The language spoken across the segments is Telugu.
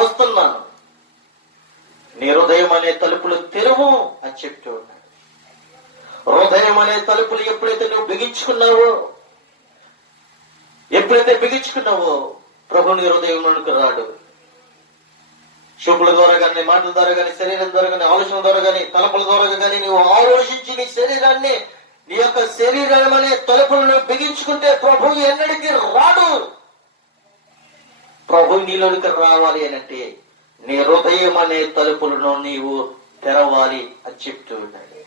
వస్తున్నాను నీ హృదయం అనే తలుపులు తెరువు అని చెప్తూ ఉన్నాడు. హృదయం అనే తలుపులు ఎప్పుడైతే నువ్వు బిగించుకున్నావో ఎప్పుడైతే బిగించుకున్నావో ప్రభు నీ హృదయంలోనికి రాడు. చూపుల ద్వారా కానీ మాటల ద్వారా కానీ శరీరం ద్వారా కానీ ఆలోచన ద్వారా కానీ తలపుల ద్వారా కానీ నువ్వు ఆలోచించి నీ శరీరాన్ని నీ యొక్క శరీరం అనే తలుపులను బిగించుకుంటే ప్రభు ఎన్నడికి రాడు ప్రభు నీలోనికి రావాలి అని అంటే నీ హృదయం అనే తలుపులను నీవు తెరవాలి అని చెప్తూ ఉన్నాడు.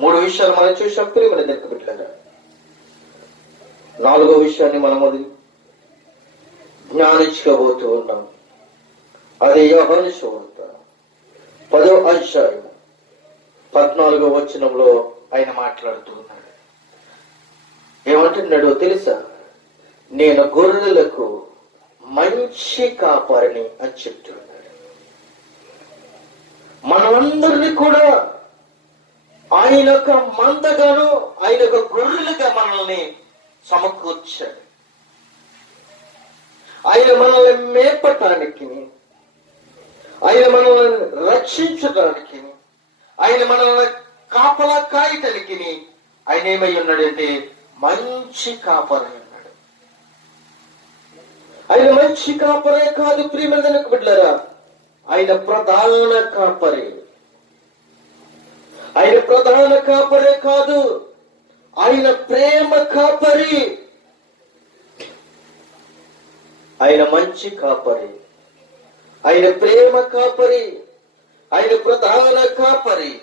మూడు విషయాలు మనం చూసాం ప్రేమను దెక్కబెట్టారా నాలుగో విషయాన్ని మనం అది జ్ఞానించుకోబోతూ ఉన్నాం. అది యోహాను సువార్త. పదో అధ్యాయం పద్నాలుగో వచనంలో ఆయన మాట్లాడుతూ ఉన్నాడు. ఏమంటున్నాడో తెలుసా? నేను గొర్రెలకు మంచి కాపరిని అని చెప్తున్నాడు మనమందరినీ కూడా ఆయన యొక్క మందగాను ఆయన యొక్క గొర్రెలుగా మనల్ని సమకూర్చాడు. ఆయన మనల్ని మేపటానికి ఆయన మనల్ని రక్షించడానికి ఆయన మనల్ని కాపలా కాయటానికి ఆయన ఏమై ఉన్నాడంటే మంచి కాపరై ఆయన మంచి కాపరే కాదు ప్రియమందనకు బిడ్డరా ఆయన ప్రధాన కాపరే. ఆయన ప్రధాన కాపరే కాదు ఆయన ప్రేమ కాపరి. ఆయన మంచి కాపరి. ఆయన ప్రేమ కాపరి. ఆయన ప్రధాన కాపరి.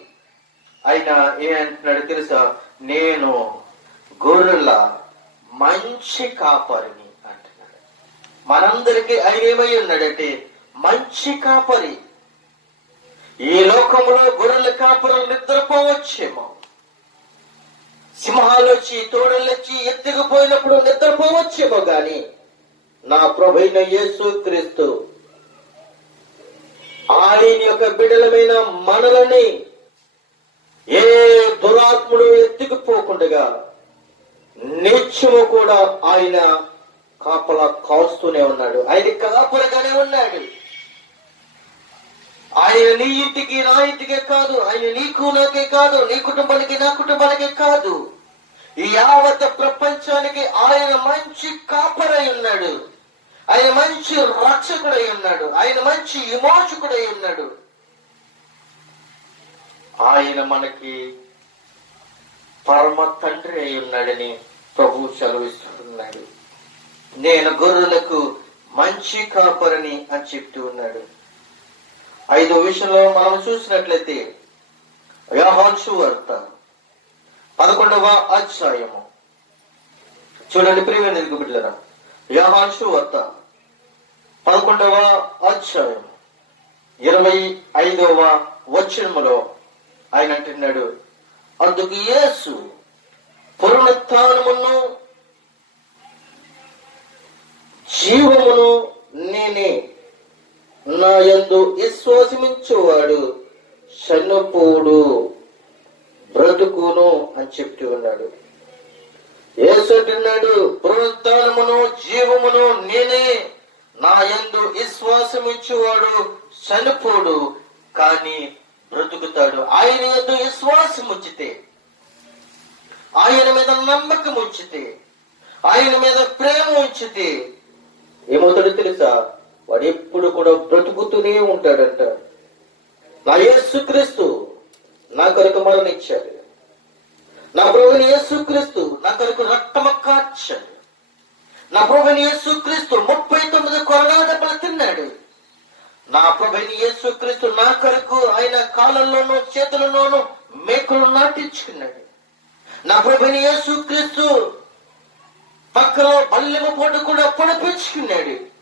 ఆయన ఏమంటున్నాడు తెలుసా? నేను గొర్రెల మంచి కాపరిని. మనందరికీ ఆయన ఏమై ఉన్నాడంటే మంచి కాపరి. ఈ లోకంలో గొర్రెల కాపురం నిద్రపోవచ్చేమో. సింహాలు వచ్చి తోడలొచ్చి ఎత్తుకుపోయినప్పుడు నిద్రపోవచ్చేమో గాని నా ప్రభైన యేసు క్రీస్తు ఆయన యొక్క బిడలమైన మనలని ఏ దురాత్ముడు ఎత్తుకుపోకుండా నిత్యము కూడా ఆయన కాపలా కాస్తూనే ఉన్నాడు. ఆయన కాపలగానే ఉన్నాడు. ఆయన నీ ఇంటికి నా ఇంటికే కాదు ఆయన నీకు నాకే కాదు నీ కుటుంబానికి నా కుటుంబానికే కాదు. ఈ యావత్ ప్రపంచానికి ఆయన మంచి కాపరై ఉన్నాడు. ఆయన మంచి రక్షకుడై ఉన్నాడు. ఆయన మంచి విమోచకుడై ఉన్నాడు. ఆయన మనకి పరమ తండ్రి అయి ఉన్నాడని ప్రభు సెలవిస్తున్నాడు. నేను గొర్రెలకు మంచి కాపరని అని చెప్తూ ఉన్నాడు. ఐదో విషయంలో మనం చూసినట్లయితే యహోచు వార్త పదకొండవ అధ్యాయము. చూడండి ప్రియమైన బిడ్డలరా యోహాన్సు వార్త పదకొండవ అధ్యాయం ఇరవై ఐదవ వచనములో ఆయన అంటున్నాడు అందుకు యేసు పునరుత్నమును జీవమును నేనే నా యందు విశ్వాసమించేవాడు చనిపోడు బ్రతుకును అని చెప్తూ ఉన్నాడు. ఏసంటున్నాడు పునరుత్నమును జీవమును నేనే నా యందు విశ్వాసమించేవాడు చనిపోడు కానీ బ్రతుకుతాడు. ఆయన యందు విశ్వాసం ఉంచితే ఆయన మీద నమ్మకం ఉంచితే ఆయన మీద ప్రేమ ఉంచితే ఏమవుతాడో తెలుసా? వాడు ఎప్పుడు కూడా బ్రతుకుతూనే ఉంటాడంట. నా యేసుక్రీస్తు నా కొరకు మరణించాడు. నా ప్రభుని యేసుక్రీస్తు నా కొరకు రక్తమ కార్చాడు నా ప్రభుని యేసుక్రీస్తు ముప్పై తొమ్మిది కొరగా దెబ్బలు తిన్నాడు. నా ప్రభుని యేసుక్రీస్తు నా కొరకు ఆయన కాలంలోనూ చేతులలోనూ మేకులు నాటించుకున్నాడు. నా ప్రభుని యేసుక్రీస్తు పక్కలో బల్లెము పోటు కూడా పొడిపించుకున్నాడు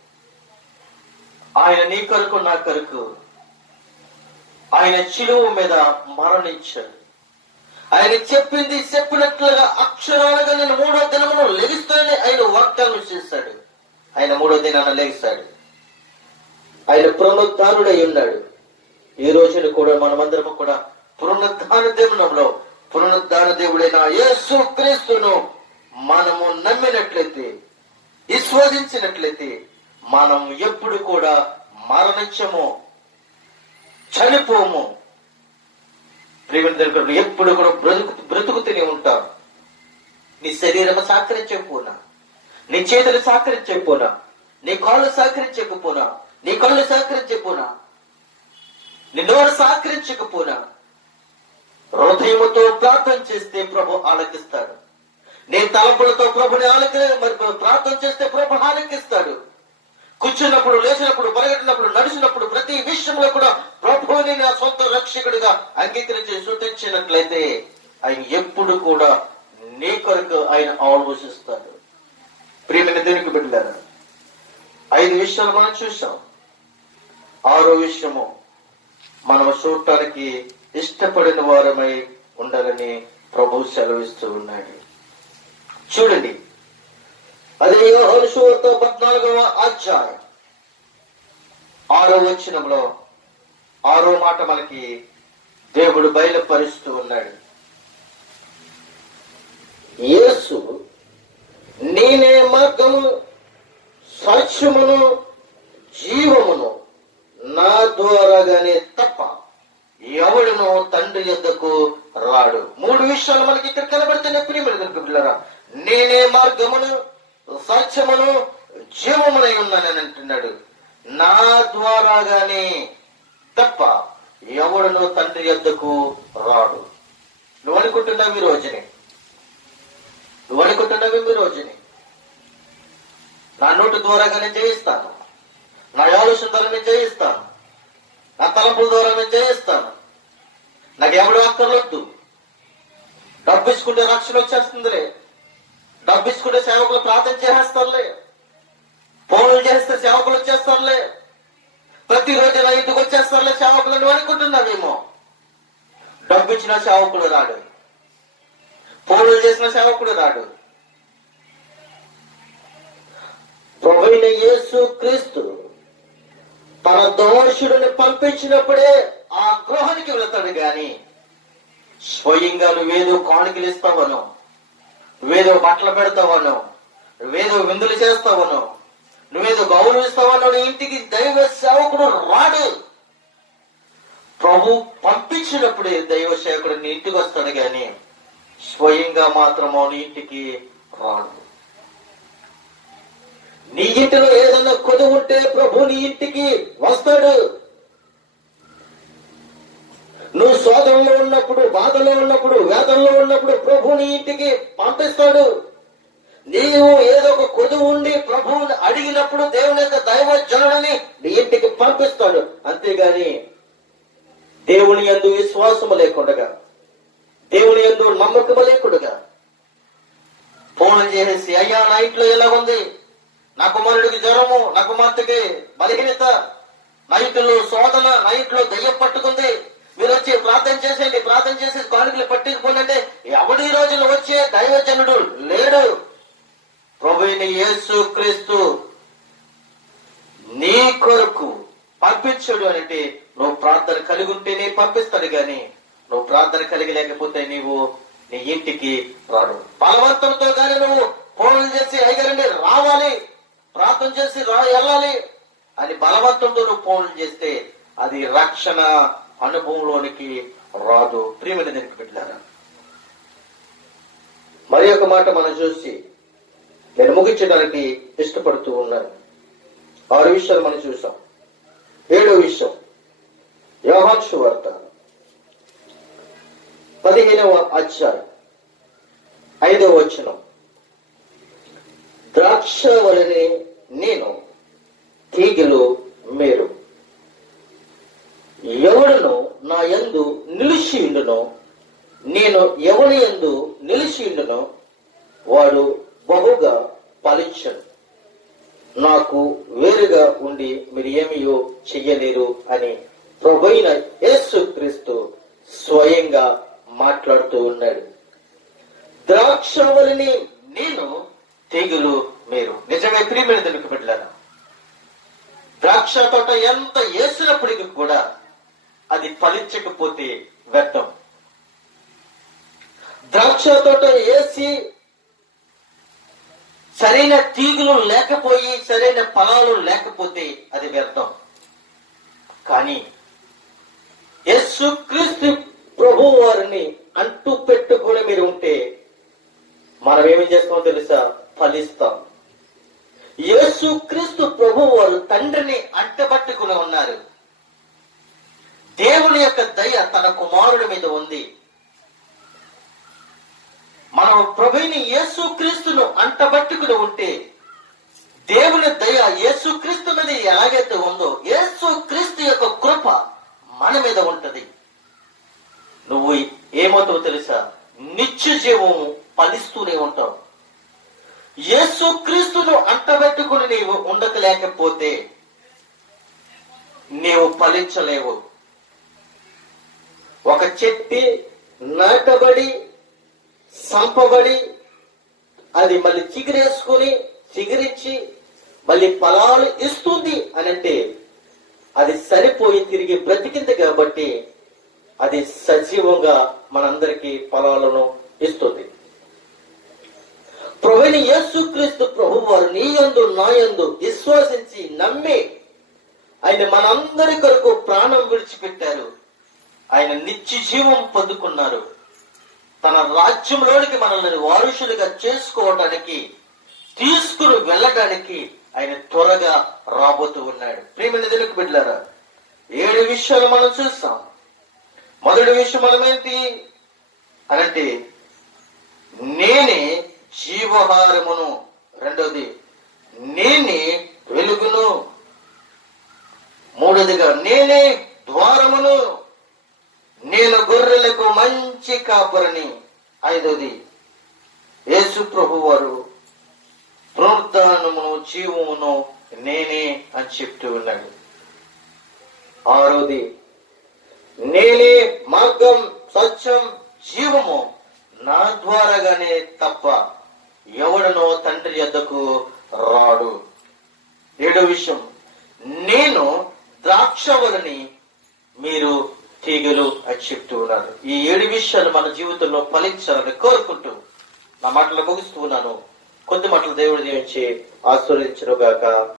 ఆయన నీ కొరకు నా కొరకు. ఆయన చిలువు మీద మరణించాడు. ఆయన చెప్పింది చెప్పినట్లుగా అక్షరాలుగా నేను మూడో దినమును లెగిస్తానని ఆయన వాగ్దానం చేశాడు. ఆయన మూడో దినాన లెగిస్తాడు ఆయన పునరుద్ధానుడై ఉన్నాడు. ఈ రోజున కూడా మనమందరము కూడా పునరుద్ధాన దేవునంలో పునరుద్ధాన దేవుడైన యేసు క్రీస్తును మనము నమ్మినట్లయితే విశ్వసించినట్లయితే మనం ఎప్పుడు కూడా మరణించము చనిపోము. ప్రేమిన దగ్గర ఎప్పుడు కూడా బ్రతుకు బ్రతుకుతూనే ఉంటాం నీ శరీరము సహకరించకపోనా నీ చేతులు సహకరించకపోనా నీ కాళ్ళు సహకరించకపోనా నీ కళ్ళు సహకరించకపోనా నీ నోరు సహకరించకపోనా హృదయముతో ప్రార్థన చేస్తే ప్రభు ఆలకిస్తాడు. నేను తలపులతో ప్రభుని ఆలకి మరి ప్రార్థన చేస్తే ప్రభు ఆలకిస్తాడు కూర్చున్నప్పుడు లేచినప్పుడు పరిగెట్టినప్పుడు నడిచినప్పుడు ప్రతి విషయంలో కూడా ప్రభువుని నా సొంత రక్షకుడిగా అంగీకరించి సృష్టించినట్లయితే ఆయన ఎప్పుడు కూడా నీ కొరకు ఆయన ఆలోచిస్తాడు. ప్రియమైన దేనికి బిడ్డారు ఐదు విషయాలు మనం చూసాం ఆరో విషయము మనం చూడటానికి ఇష్టపడిన వారమై ఉండాలని ప్రభు సెలవిస్తూ ఉన్నాడు. చూడండి. అదే యోహాను సువార్త పద్నాలుగవ అధ్యాయం. ఆరో వచ్చినంలో ఆరో మాట మనకి దేవుడు బయలుపరుస్తూ ఉన్నాడు. యేసు నేనే మార్గము సాక్ష్యమును జీవమును నా ద్వారాగానే తప్ప ఎవడును తండ్రి యొద్దకు రాడు. మూడు విషయాలు మనకి ఇక్కడ కనబడుతున్న ప్రియమైన పిల్లరా నేనే మార్గమును సత్యమును జీవమునై ఉన్నానని అంటున్నాడు. నా ద్వారాగానే తప్ప ఎవడను తండ్రి యొద్దకు రాడు. నువ్వు అనుకుంటున్నావు ఈ రోజుని? నువ్వు అనుకుంటున్నావు ఈ రోజుని? నా నోటి ద్వారాగానే నేను జయిస్తాను. నా ఆలోచన ద్వారా నేను జయిస్తాను. నా తలంపుల ద్వారా నేను జయిస్తాను. నాకు ఎవడు అక్కర్లొద్దు. డబ్బు ఇచ్చుకుంటే రక్షణ వచ్చేస్తుందిలే. డబ్బు సేవకులు ప్రార్థన చేసేస్తారులే. ఫోన్లు చేస్తే సేవకులు వచ్చేస్తారులే. ప్రతిరోజు నా ఇంటికి వచ్చేస్తారులే సేవకులు అని అనుకుంటున్నావేమో డబ్బు ఇచ్చిన సేవకుడు రాడు. ఫోన్లు చేసిన సేవకుడు రాడు. ప్రభుైన యేసు క్రీస్తు తన దోషుడిని పంపించినప్పుడే ఆ గృహానికి వెళతాడు గాని స్వయంగా నువ్వేదో కానుకలు ఇస్తావను నువ్వేదో బట్టలు పెడతావను నువ్వేదో విందులు చేస్తావను నువ్వేదో గౌరవిస్తావను నీ ఇంటికి దైవ సేవకుడు రాడు. ప్రభు పంపించినప్పుడే దైవ సేవకుడు నీ ఇంటికి వస్తాడు గాని స్వయంగా మాత్రం నీ ఇంటికి రాడు. నీ ఇంటిలో ఏదన్నా కొదువు ఉంటే ప్రభు నీ ఇంటికి వస్తాడు. నువ్వు ఉన్నప్పుడు బాధలో ఉన్నప్పుడు వేదనలో ఉన్నప్పుడు ప్రభుని ఇంటికి పంపిస్తాడు. నీవు ఏదో ఒక కొదువు ఉండి ప్రభువుని అడిగినప్పుడు దేవుని యొక్క దైవ నీ ఇంటికి పంపిస్తాడు. అంతేగాని దేవుని ఎందు విశ్వాసము లేకుండగా దేవుని ఎందు నమ్మకము లేకుండగా ఫోన్ చేసేసి అయ్యా నా ఇంట్లో ఎలా ఉంది. నా కుమారుడికి జ్వరము నా కుమార్తెకి బలహీనత. నా ఇంట్లో శోధన నా ఇంట్లో దయ్యం పట్టుకుంది. మీరు వచ్చి ప్రార్థన చేసేయండి ప్రార్థన చేసి కానుకలు పట్టుకుపోనంటే ఎవడు ఈ రోజున వచ్చే దైవజనుడు లేడు. ప్రభుని యేసు క్రీస్తు నీ కొరకు పంపించడు అంటే నువ్వు ప్రార్థన కలిగి ఉంటేనే పంపిస్తాడు గాని నువ్వు ప్రార్థన కలిగి లేకపోతే నీవు నీ ఇంటికి రాడు. బలవంతంతో గాని నువ్వు ఫోన్లు చేసి అయ్యారండి రావాలి. ప్రార్థన చేసి రా వెళ్ళాలి. అని బలవంతంతో నువ్వు ఫోన్లు చేస్తే అది రక్షణ అనుభవంలోనికి రాదు. ప్రియమైన దీనికి పెట్టారా మరి ఒక మాట మనం చూసి నేను ముగించడానికి ఇష్టపడుతూ ఉన్నాను. ఆరు విషయాలు మనం చూసాం. ఏడో విషయం యోహాన్షు వార్త. పదిహేనవ అధ్యాయం ఐదవ వచనం ద్రాక్ష వలనే నేను తీగలు మీరు ఎవడును నా యందు నిలిచి ఉండునో నేను ఎవరి ఎందు నిలిచిండునో వాడు బహుగా ఫలించను. నాకు వేరుగా ఉండి మీరు ఏమియో చెయ్యలేరు అని ప్రభైన యేసు క్రీస్తు స్వయంగా మాట్లాడుతూ ఉన్నాడు. ద్రాక్షవలిని నేను తెగులు మీరు. నిజమే ప్రియమైన దానికి పెట్టలేను ద్రాక్ష తోట ఎంత వేసినప్పటికీ కూడా అది ఫలించకపోతే వ్యర్థం. ద్రాక్ష తోట వేసి సరైన తీగులు లేకపోయి సరైన ఫలాలు లేకపోతే అది వ్యర్థం. కానీ యేసు క్రీస్తు ప్రభు వారిని అంటూ పెట్టుకుని మీరు ఉంటే మనం ఏమి చేస్తామో తెలుసా? ఫలిస్తాం. యేసు క్రీస్తు ప్రభు వారు తండ్రిని అంటబట్టుకుని ఉన్నారు. దేవుని యొక్క దయ తన కుమారుడి మీద ఉంది. మనం ప్రభుని యేసు క్రీస్తును అంటబట్టుకుని ఉంటే దేవుని దయ యేసు క్రీస్తు మీద ఎలాగైతే ఉందో యేసు క్రీస్తు యొక్క కృప మన మీద ఉంటది. నువ్వు ఏమవుతావు తెలుసా? నిత్య జీవము ఫలిస్తూనే ఉంటావు. యేసు క్రీస్తును అంటబెట్టుకుని నీవు ఉండకలేకపోతే నీవు ఫలించలేవు. ఒక చెట్టు నాటబడి సంపబడి అది మళ్ళీ చిగురేసుకుని చిగురించి మళ్ళీ ఫలాలు ఇస్తుంది అని అంటే అది సరిపోయి తిరిగి బ్రతికింది కాబట్టి అది సజీవంగా మనందరికీ ఫలాలను ఇస్తుంది. ప్రభుని యేసుక్రీస్తు ప్రభు వారు నీ యందు నా యందు విశ్వసించి నమ్మి ఆయన మనందరి కొరకు ప్రాణం విడిచిపెట్టారు. ఆయన నిత్య జీవం పొందుకున్నారు. తన రాజ్యంలోనికి మనల్ని వారసులుగా చేసుకోవడానికి తీసుకుని వెళ్ళడానికి ఆయన త్వరగా రాబోతూ ఉన్నాడు. ప్రేమిని దినకు బిడ్డారా ఏడు విషయాలు మనం చూస్తాం. మొదటి విషయం మనం ఏంటి? అనంటే నేనే జీవహారమును రెండోది నేనే వెలుగును మూడోదిగా నేనే ద్వారమును నేను గొర్రెలకు మంచి కాపరని ఐదవది యేసు ప్రభు వారు పునరుద్ధానమును జీవమును నేనే అని చెప్తూ ఉన్నాడు. ఆరోది నేనే మార్గం సత్యం జీవము నా ద్వారాగానే తప్ప ఎవడనో తండ్రి యొద్దకు రాడు. ఏడో విషయం నేను ద్రాక్షవలని మీరు తీగలు అని చెప్తూ ఉన్నారు ఈ ఏడు విషయాలు మన జీవితంలో ఫలించాలని కోరుకుంటూ నా మాటలు ముగిస్తూ ఉన్నాను. కొద్ది మాటలు దేవుడు దీవించి ఆస్వాదించను గాక